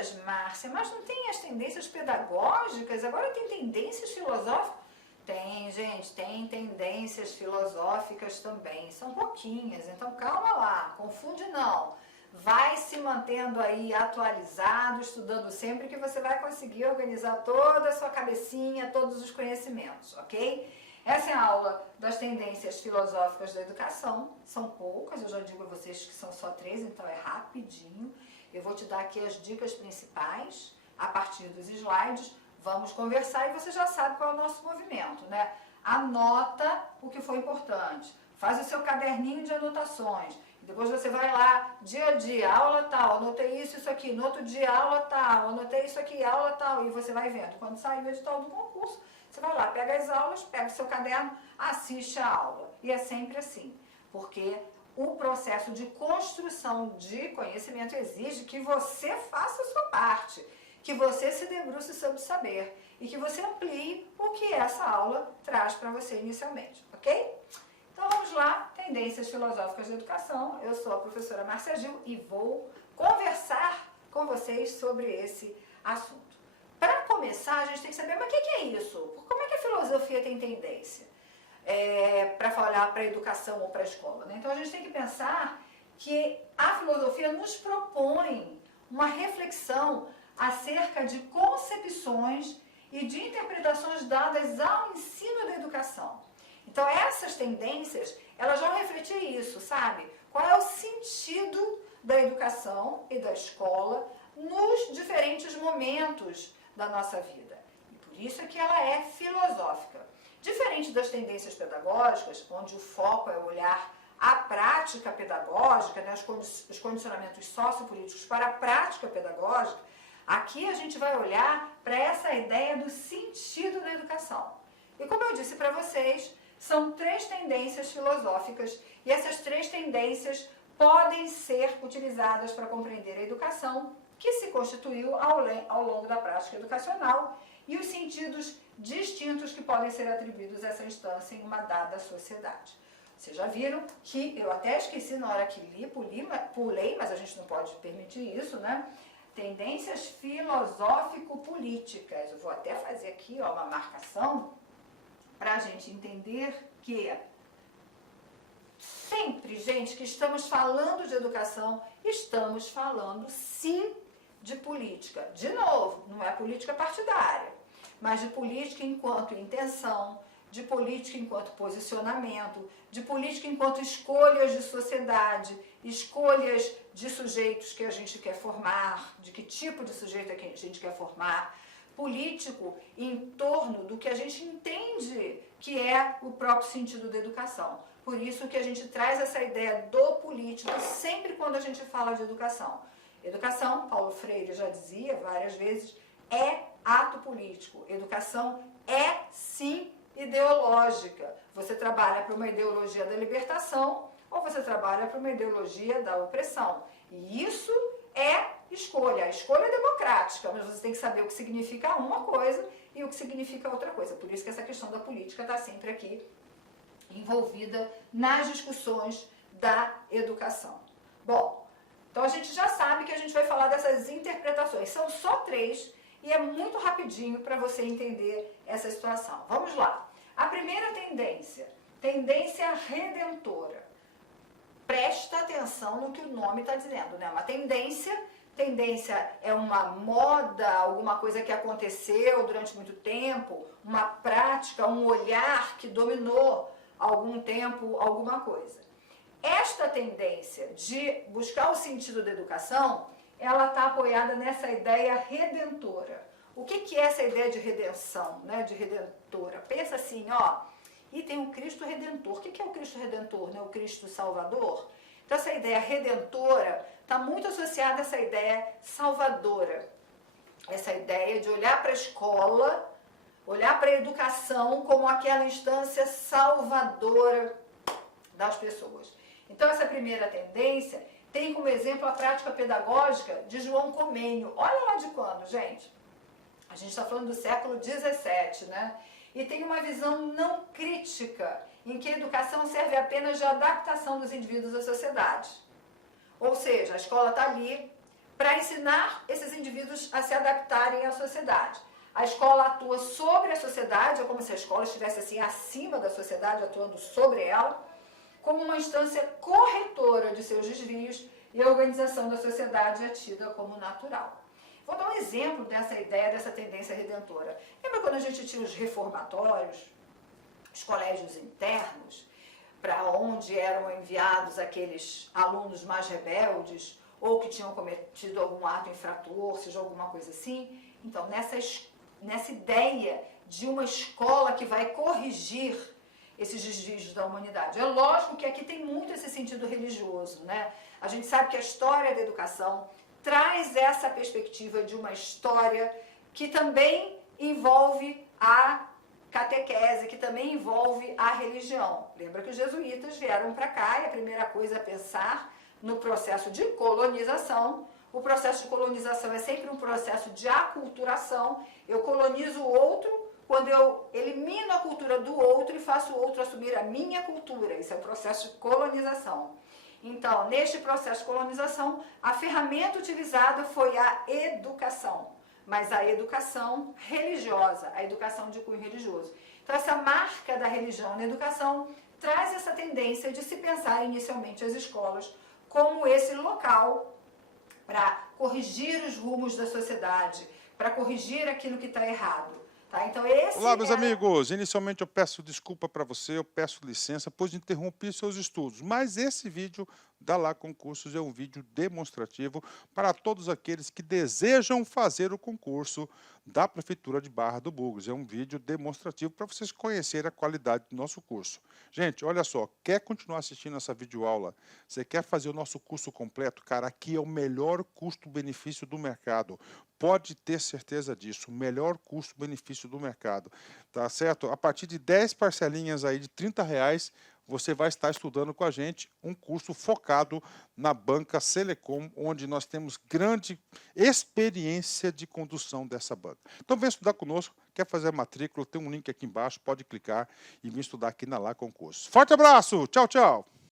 tendências, Márcia, mas não tem as tendências pedagógicas? Agora tem tendências filosóficas? Tem, gente, tem tendências filosóficas também, são pouquinhas, então calma lá, confunde não. Vai se mantendo aí atualizado, estudando sempre, que você vai conseguir organizar toda a sua cabecinha, todos os conhecimentos, ok? Essa é a aula das tendências filosóficas da educação, são poucas, eu já digo a vocês que são só 3, então é rapidinho. Eu vou te dar aqui as dicas principais, a partir dos slides, vamos conversar e você já sabe qual é o nosso movimento, né? Anota o que foi importante, faz o seu caderninho de anotações, depois você vai lá, dia a dia, aula tal, anotei isso aqui, no outro dia, aula tal, anotei isso aqui, aula tal, e você vai vendo. Quando sair o edital do concurso, você vai lá, pega as aulas, pega o seu caderno, assiste a aula. E é sempre assim, porque o processo de construção de conhecimento exige que você faça a sua parte, que você se debruce sobre o saber e que você amplie o que essa aula traz para você inicialmente, ok? Então vamos lá, tendências filosóficas da educação. Eu sou a professora Márcia Gil e vou conversar com vocês sobre esse assunto. Para começar, a gente tem que saber, mas o que é isso? Como é que a filosofia tem tendência para falar para a educação ou para a escola, né? Então a gente tem que pensar que a filosofia nos propõe uma reflexão acerca de concepções e de interpretações dadas ao ensino da educação. Então essas tendências, elas vão refletir isso, sabe? Qual é o sentido da educação e da escola nos diferentes momentos da nossa vida. E por isso é que ela é filosófica. Diferente das tendências pedagógicas, onde o foco é olhar a prática pedagógica, né, os condicionamentos sociopolíticos para a prática pedagógica, aqui a gente vai olhar para essa ideia do sentido da educação. E como eu disse para vocês, são 3 tendências filosóficas e essas 3 tendências podem ser utilizadas para compreender a educação que se constituiu ao longo da prática educacional e os sentidos distintos que podem ser atribuídos a essa instância em uma dada sociedade. Vocês já viram que, eu até esqueci na hora que pulei, mas a gente não pode permitir isso, né? Tendências filosófico-políticas. Eu vou até fazer aqui ó, uma marcação para a gente entender que sempre, gente, que estamos falando de educação, estamos falando sim de política. De novo, não é política partidária, mas de política enquanto intenção, de política enquanto posicionamento, de política enquanto escolhas de sociedade, escolhas de sujeitos que a gente quer formar, de que tipo de sujeito é que a gente quer formar, político em torno do que a gente entende que é o próprio sentido da educação. Por isso que a gente traz essa ideia do político sempre quando a gente fala de educação. Educação, Paulo Freire já dizia várias vezes, é ato político. Educação é, sim, ideológica. Você trabalha para uma ideologia da libertação ou você trabalha para uma ideologia da opressão. E isso é escolha. A escolha é democrática, mas você tem que saber o que significa uma coisa e o que significa outra coisa. Por isso que essa questão da política está sempre aqui envolvida nas discussões da educação. Bom, então a gente já sabe que a gente vai falar dessas interpretações. São só 3 e é muito rapidinho para você entender essa situação. Vamos lá. A primeira tendência, tendência redentora. Presta atenção no que o nome está dizendo, né? Uma tendência é uma moda, alguma coisa que aconteceu durante muito tempo, uma prática, um olhar que dominou algum tempo, alguma coisa. Esta tendência de buscar o sentido da educação, ela está apoiada nessa ideia redentora. O que é essa ideia de redenção, né? De redentora? Pensa assim, ó, e tem o Cristo Redentor. O que é o Cristo Redentor, né? O Cristo Salvador? Então essa ideia redentora está muito associada a essa ideia salvadora. Essa ideia de olhar para a escola, olhar para a educação como aquela instância salvadora das pessoas. Então essa primeira tendência tem como exemplo a prática pedagógica de João Comênio. Olha lá de quando, gente? A gente está falando do século XVII, né? E tem uma visão não crítica, em que a educação serve apenas de adaptação dos indivíduos à sociedade. Ou seja, a escola está ali para ensinar esses indivíduos a se adaptarem à sociedade. A escola atua sobre a sociedade, é como se a escola estivesse assim acima da sociedade, atuando sobre ela, como uma instância corretora de seus desvios, e a organização da sociedade é tida como natural. Vou dar um exemplo dessa ideia, dessa tendência redentora. Lembra quando a gente tinha os reformatórios, os colégios internos, para onde eram enviados aqueles alunos mais rebeldes ou que tinham cometido algum ato infrator, seja alguma coisa assim? Então, nessa ideia de uma escola que vai corrigir esses desvios da humanidade. É lógico que aqui tem muito esse sentido religioso, né? A gente sabe que a história da educação traz essa perspectiva de uma história que também envolve a catequese, que também envolve a religião. Lembra que os jesuítas vieram para cá e a primeira coisa é pensar no processo de colonização. O processo de colonização é sempre um processo de aculturação. Eu colonizo o outro quando eu elimino a cultura do outro e faço o outro assumir a minha cultura. Isso é um processo de colonização. Então, neste processo de colonização, a ferramenta utilizada foi a educação, mas a educação religiosa, a educação de cunho religioso. Então, essa marca da religião na educação traz essa tendência de se pensar inicialmente as escolas como esse local para corrigir os rumos da sociedade, para corrigir aquilo que está errado. Tá? Então, Olá, meus amigos. Inicialmente eu peço desculpa para você, eu peço licença, pois interrompi seus estudos. Mas esse vídeo da Lá Concursos é um vídeo demonstrativo para todos aqueles que desejam fazer o concurso da Prefeitura de Barra do Bugres. É um vídeo demonstrativo para vocês conhecerem a qualidade do nosso curso. Gente, olha só, quer continuar assistindo essa videoaula? Você quer fazer o nosso curso completo? Cara, aqui é o melhor custo-benefício do mercado. Pode ter certeza disso, o melhor custo-benefício do mercado, tá certo? A partir de 10 parcelinhas aí de R$30, você vai estar estudando com a gente um curso focado na banca Selecom, onde nós temos grande experiência de condução dessa banca. Então vem estudar conosco, quer fazer a matrícula, tem um link aqui embaixo, pode clicar e vir estudar aqui na Lá Concursos. Forte abraço, tchau, tchau!